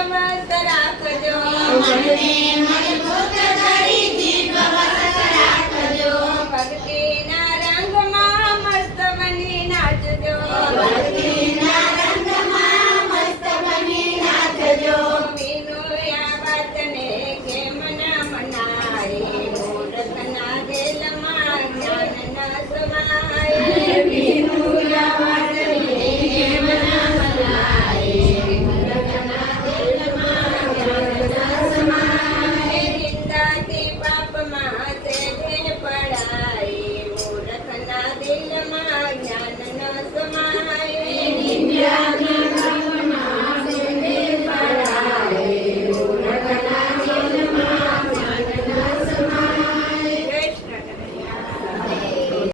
ચમત્કાર રાખજો